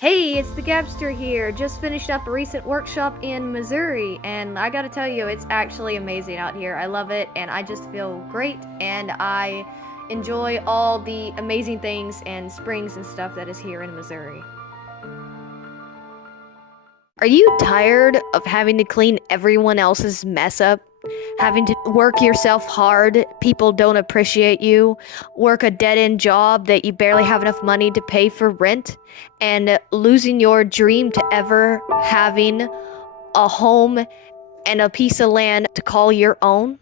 Hey, it's the Gabster here. Just finished up a recent workshop in Missouri, and I gotta tell you, it's actually amazing out here. I love it, and I just feel great, and I enjoy all the amazing things and springs and stuff that is here in Missouri. Are you tired of having to clean everyone else's mess up? Having to work yourself hard, people don't appreciate you, work a dead end job that you barely have enough money to pay for rent, and losing your dream to ever having a home and a piece of land to call your own?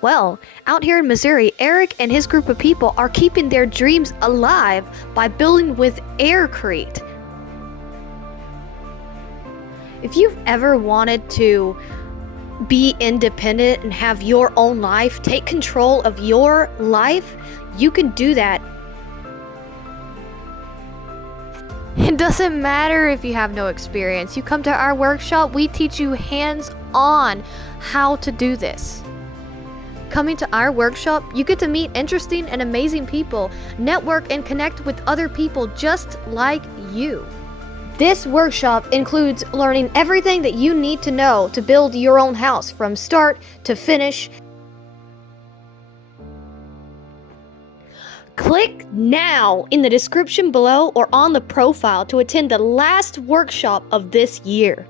Well, out here in Missouri, Eric and his group of people are keeping their dreams alive by building with AirCrete. If you've ever wanted to be independent and have your own life, take control of your life, you can do that. It doesn't matter if you have no experience. You come to our workshop, we teach you hands-on how to do this. Coming to our workshop, you get to meet interesting and amazing people, network and connect with other people just like you. This workshop includes learning everything that you need to know to build your own house from start to finish. Click now in the description below or on the profile to attend the last workshop of this year.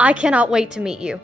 I cannot wait to meet you.